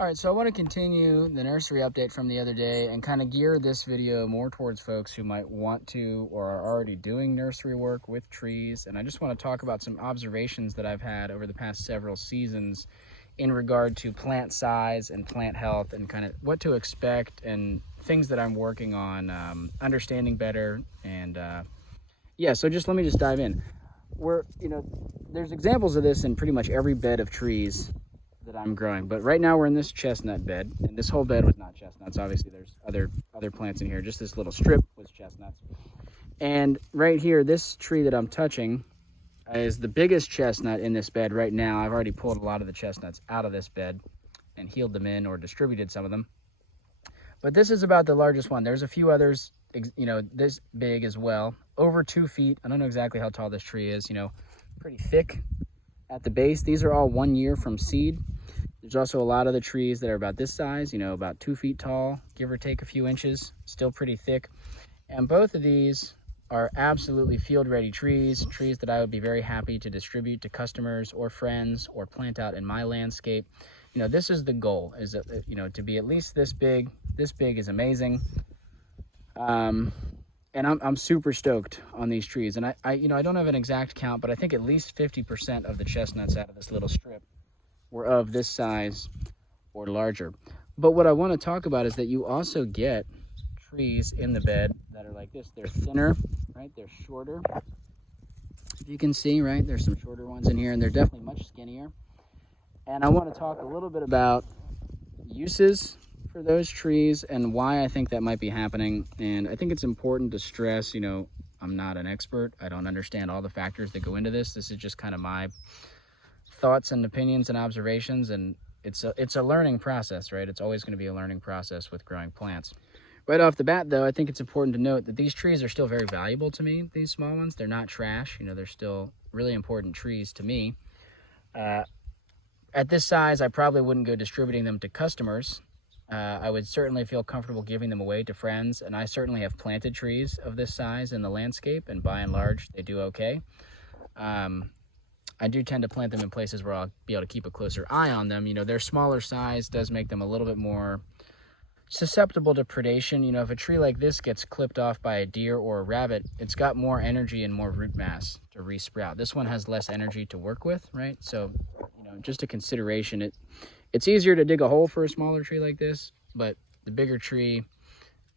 All right, so I want to continue the nursery update from the other day and kind of gear this video more towards folks who might want to or are already doing nursery work with trees. And I just want to talk about some observations that I've had over the past several seasons in regard to plant size and plant health and kind of what to expect and things that I'm working on understanding better. And yeah, so let me dive in. There's examples of this in pretty much every bed of trees that I'm growing, but right now we're in this chestnut bed, and this whole bed was not chestnuts. Obviously there's other plants in here. Just this little strip was chestnuts. And right here, this tree that I'm touching is the biggest chestnut in this bed right now. I've already pulled a lot of the chestnuts out of this bed and healed them in or distributed some of them, but this is about the largest one. There's a few others, this big as well, over 2 feet. I don't know exactly how tall this tree is, pretty thick at the base. These are all 1 year from seed. There's also a lot of the trees that are about this size, about 2 feet tall, give or take a few inches, still pretty thick. And both of these are absolutely field-ready trees that I would be very happy to distribute to customers or friends or plant out in my landscape. This is the goal, is that, to be at least this big. This big is amazing. And I'm super stoked on these trees. And I don't have an exact count, but I think at least 50% of the chestnuts out of this little strip were of this size or larger. But what I want to talk about is that you also get trees in the bed that are like this. They're thinner, right? They're shorter. If you can see, right? There's some shorter ones in here, and they're definitely much skinnier. And I want to talk a little bit about uses for those trees and why I think that might be happening. And I think it's important to stress, I'm not an expert. I don't understand all the factors that go into this. This is just kind of my thoughts and opinions and observations, and it's a learning process, right? It's always going to be a learning process with growing plants. Right off the bat, though, I think it's important to note that these trees are still very valuable to me. These small ones, they're not trash. They're still really important trees to me. At this size, I probably wouldn't go distributing them to customers. I would certainly feel comfortable giving them away to friends, and I certainly have planted trees of this size in the landscape, and by and large, they do okay. I do tend to plant them in places where I'll be able to keep a closer eye on them. Their smaller size does make them a little bit more susceptible to predation. If a tree like this gets clipped off by a deer or a rabbit, it's got more energy and more root mass to resprout. This one has less energy to work with, right? So, just a consideration. It's easier to dig a hole for a smaller tree like this, but the bigger tree,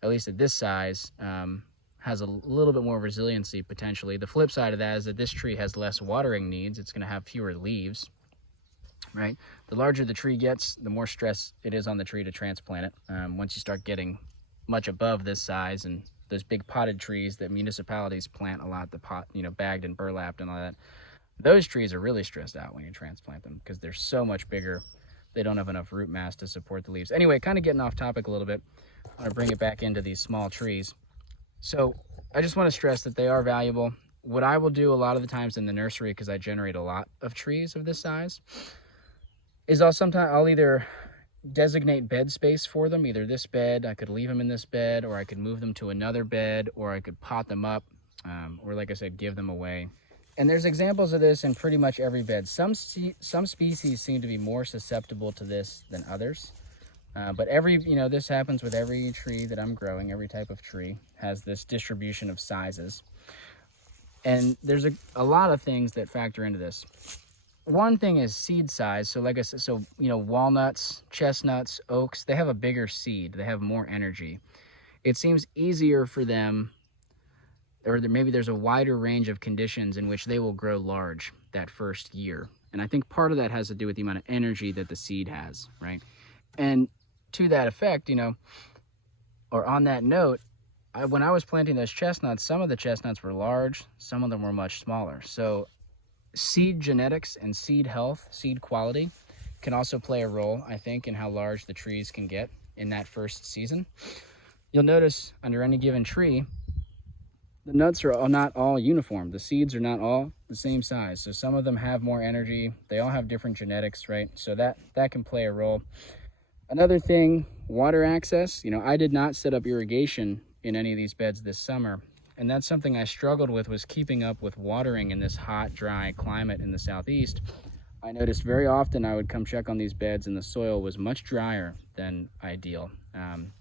at least at this size, has a little bit more resiliency potentially. The flip side of that is that this tree has less watering needs. It's going to have fewer leaves, right? The larger the tree gets, the more stress it is on the tree to transplant it. Once you start getting much above this size, and those big potted trees that municipalities plant a lot, bagged and burlapped and all that, those trees are really stressed out when you transplant them because they're so much bigger. They don't have enough root mass to support the leaves. Anyway, kind of getting off topic a little bit. I want to bring it back into these small trees. So I just want to stress that they are valuable. What I will do a lot of the times in the nursery, because I generate a lot of trees of this size, is I'll either designate bed space for them. Either this bed, I could leave them in this bed, or I could move them to another bed, or I could pot them up, or like I said, give them away. And there's examples of this in pretty much every bed. Some species seem to be more susceptible to this than others. But this happens with every tree that I'm growing. Every type of tree has this distribution of sizes. And there's a lot of things that factor into this. One thing is seed size. So like I said, walnuts, chestnuts, oaks, they have a bigger seed. They have more energy. It seems easier for them, or maybe there's a wider range of conditions in which they will grow large that first year. And I think part of that has to do with the amount of energy that the seed has, right? And to that effect, or on that note, when I was planting those chestnuts, some of the chestnuts were large, some of them were much smaller. So seed genetics and seed health, seed quality, can also play a role, I think, in how large the trees can get in that first season. You'll notice under any given tree, the nuts are not all uniform. The seeds are not all the same size. So some of them have more energy. They all have different genetics, right? So that can play a role. Another thing, water access. I did not set up irrigation in any of these beds this summer. And that's something I struggled with, was keeping up with watering in this hot, dry climate in the Southeast. I noticed very often I would come check on these beds and the soil was much drier than ideal.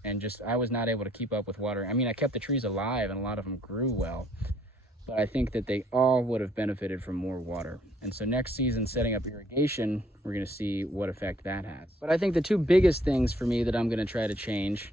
And just, I was not able to keep up with water. I mean, I kept the trees alive and a lot of them grew well, but I think that they all would have benefited from more water. And so next season, setting up irrigation, we're gonna see what effect that has. But I think the two biggest things for me that I'm gonna try to change,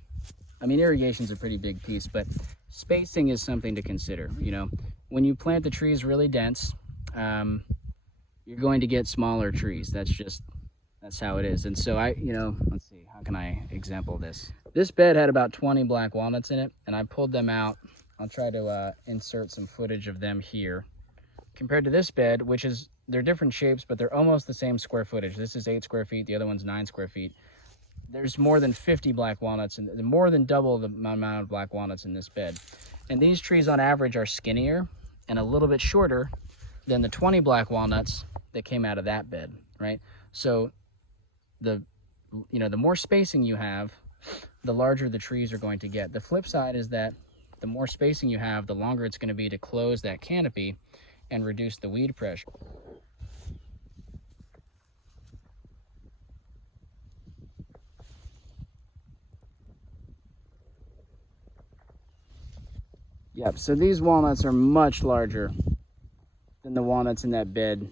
I mean, irrigation's a pretty big piece, but spacing is something to consider. You know, when you plant the trees really dense, you're going to get smaller trees. That's how it is. And so let's see, how can I example this? This bed had about 20 black walnuts in it, and I pulled them out. I'll try to insert some footage of them here. Compared to this bed, they're different shapes, but they're almost the same square footage. This is 8 square feet, the other one's 9 square feet. There's more than 50 black walnuts, and more than double the amount of black walnuts in this bed. And these trees on average are skinnier and a little bit shorter than the 20 black walnuts that came out of that bed, right? So the more spacing you have, the larger the trees are going to get. The flip side is that the more spacing you have, the longer it's going to be to close that canopy and reduce the weed pressure. Yep, so these walnuts are much larger than the walnuts in that bed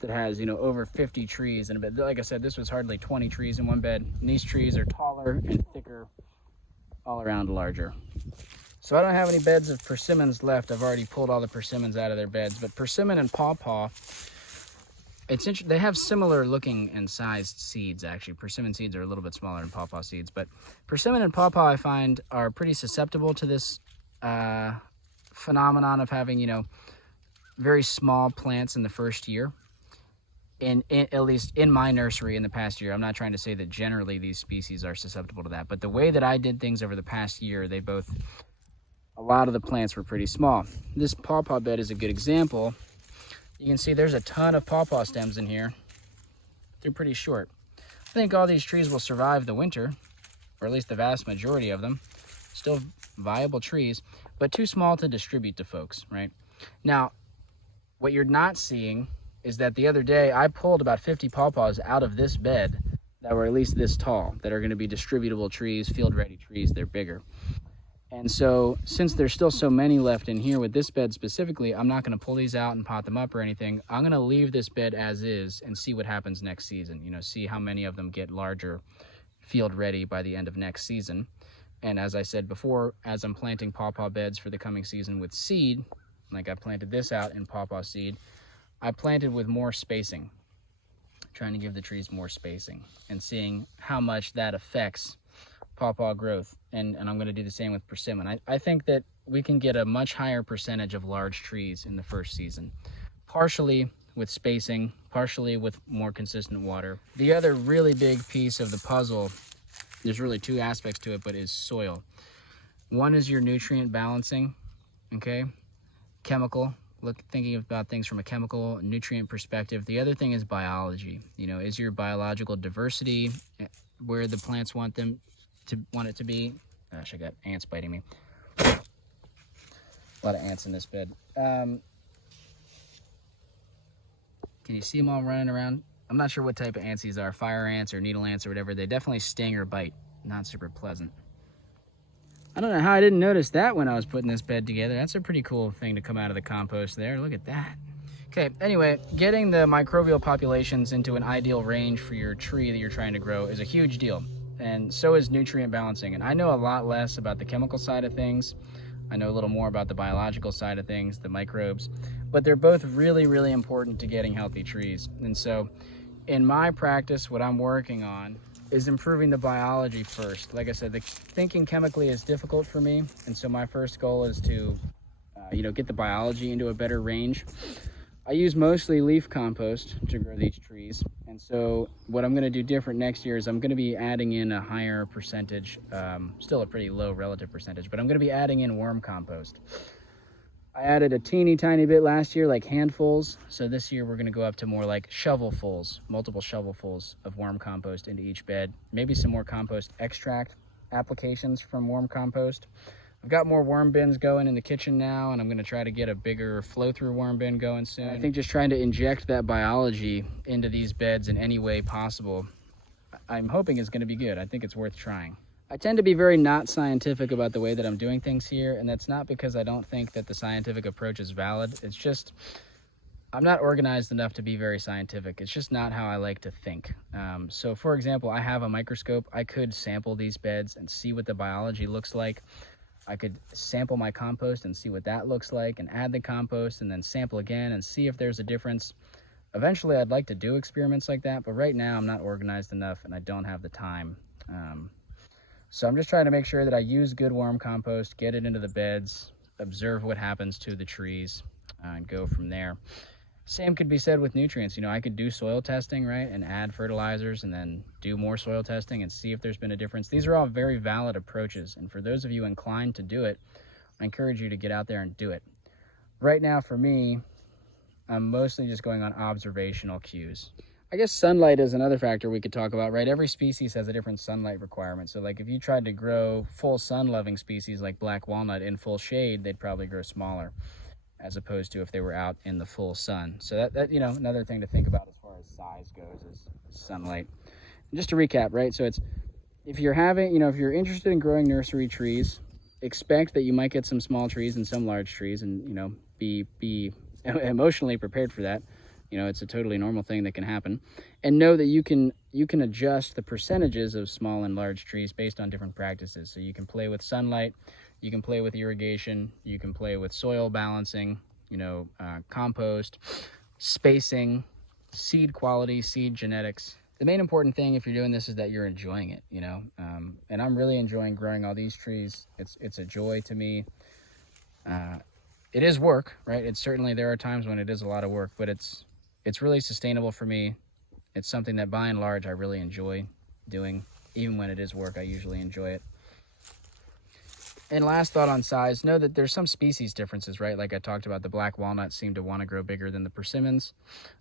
that has, over 50 trees in a bed. Like I said, this was hardly 20 trees in one bed, and these trees are taller and thicker, all around larger. So I don't have any beds of persimmons left. I've already pulled all the persimmons out of their beds, but persimmon and pawpaw, they have similar looking and sized seeds, actually. Persimmon seeds are a little bit smaller than pawpaw seeds, but persimmon and pawpaw, I find, are pretty susceptible to this phenomenon of having, very small plants in the first year. At least in my nursery in the past year. I'm not trying to say that generally these species are susceptible to that, but the way that I did things over the past year, a lot of the plants were pretty small. This pawpaw bed is a good example. You can see there's a ton of pawpaw stems in here. They're pretty short. I think all these trees will survive the winter, or at least the vast majority of them. Still viable trees, but too small to distribute to folks, right? Now, what you're not seeing is that the other day I pulled about 50 pawpaws out of this bed that were at least this tall, that are going to be distributable trees, field-ready trees. They're bigger. And so since there's still so many left in here with this bed specifically, I'm not going to pull these out and pot them up or anything. I'm going to leave this bed as is and see what happens next season. See how many of them get larger, field-ready by the end of next season. And as I said before, as I'm planting pawpaw beds for the coming season with seed, like I planted this out in pawpaw seed, I planted with more spacing, trying to give the trees more spacing and seeing how much that affects pawpaw growth. And I'm going to do the same with persimmon. I think that we can get a much higher percentage of large trees in the first season, partially with spacing, partially with more consistent water. The other really big piece of the puzzle, there's really two aspects to it, but is soil. One is your nutrient balancing, okay? Chemical. Thinking about things from a chemical nutrient perspective. The other thing is biology. Is your biological diversity where the plants want it to be? Gosh, I got ants biting me. A lot of ants in this bed. Can you see them all running around? I'm not sure what type of ants these are, fire ants or needle ants or whatever. They definitely sting or bite. Not super pleasant. I don't know how I didn't notice that when I was putting this bed together. That's a pretty cool thing to come out of the compost there. Look at that. Okay, anyway, getting the microbial populations into an ideal range for your tree that you're trying to grow is a huge deal. And so is nutrient balancing. And I know a lot less about the chemical side of things. I know a little more about the biological side of things, the microbes. But they're both really, really important to getting healthy trees. And so in my practice, what I'm working on is improving the biology first. Like I said, the thinking chemically is difficult for me, and so my first goal is to get the biology into a better range. I use mostly leaf compost to grow these trees, and so what I'm going to do different next year is I'm going to be adding in a higher percentage, still a pretty low relative percentage, but I'm going to be adding in worm compost. I added a teeny tiny bit last year, like handfuls. So this year we're going to go up to more like shovelfuls, multiple shovelfuls of worm compost into each bed. Maybe some more compost extract applications from worm compost. I've got more worm bins going in the kitchen now, and I'm going to try to get a bigger flow-through worm bin going soon. I think just trying to inject that biology into these beds in any way possible, I'm hoping is going to be good. I think it's worth trying. I tend to be very not scientific about the way that I'm doing things here, and that's not because I don't think that the scientific approach is valid. It's just I'm not organized enough to be very scientific. It's just not how I like to think. So for example, I have a microscope. I could sample these beds and see what the biology looks like. I could sample my compost and see what that looks like and add the compost and then sample again and see if there's a difference. Eventually, I'd like to do experiments like that, but right now I'm not organized enough and I don't have the time. So I'm just trying to make sure that I use good worm compost, get it into the beds, observe what happens to the trees, and go from there. Same could be said with nutrients. You know, I could do soil testing, right, and add fertilizers and then do more soil testing and see if there's been a difference. These are all very valid approaches, and for those of you inclined to do it, I encourage you to get out there and do it. Right now, for me, I'm mostly just going on observational cues. I guess sunlight is another factor we could talk about, right? Every species has a different sunlight requirement. So like if you tried to grow full sun-loving species like black walnut in full shade, they'd probably grow smaller, as opposed to if they were out in the full sun. So that you know, another thing to think about as far as size goes is sunlight. And just to recap, right? So it's, if you're having, you know, if you're interested in growing nursery trees, expect that you might get some small trees and some large trees, and, you know, be emotionally prepared for that. You know, it's a totally normal thing that can happen. And know that you can adjust the percentages of small and large trees based on different practices. So you can play with sunlight, you can play with irrigation, you can play with soil balancing, you know, compost, spacing, seed quality, seed genetics. The main important thing if you're doing this is that you're enjoying it, you know, and I'm really enjoying growing all these trees. It's a joy to me. It is work, right? It's certainly, there are times when it is a lot of work, but it's really sustainable for me. It's something that by and large I really enjoy doing. Even when it is work, I usually enjoy it. And last thought on size, know that there's some species differences, right? Like I talked about, the black walnuts seem to want to grow bigger than the persimmons.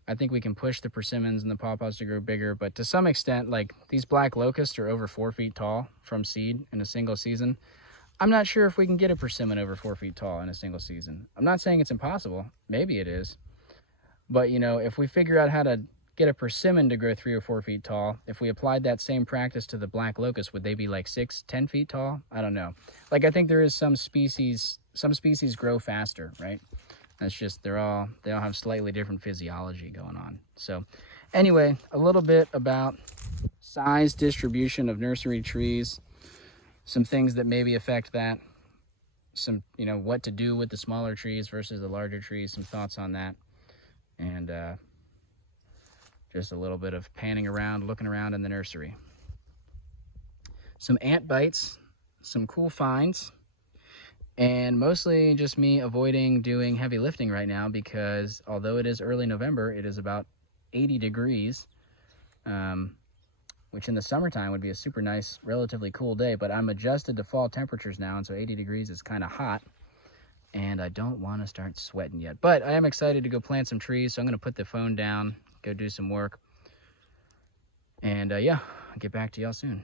I think we can push the persimmons and the pawpaws to grow bigger, but to some extent, like these black locusts are over 4 feet tall from seed in a single season. I'm not sure if we can get a persimmon over 4 feet tall in a single season. I'm not saying it's impossible. Maybe it is. But, you know, if we figure out how to get a persimmon to grow 3 or 4 feet tall, if we applied that same practice to the black locust, would they be like 6, 10 feet tall? I don't know. Like, I think there is some species grow faster, right? That's just, they all have slightly different physiology going on. So anyway, a little bit about size distribution of nursery trees, some things that maybe affect that, some, you know, what to do with the smaller trees versus the larger trees, some thoughts on that, and just a little bit of panning around, looking around in the nursery. Some ant bites, some cool finds, and mostly just me avoiding doing heavy lifting right now because although it is early November, it is about 80 degrees, which in the summertime would be a super nice, relatively cool day, but I'm adjusted to fall temperatures now, and so 80 degrees is kind of hot, and I don't want to start sweating yet. But I am excited to go plant some trees, so I'm going to put the phone down, go do some work, and yeah, I'll get back to y'all soon.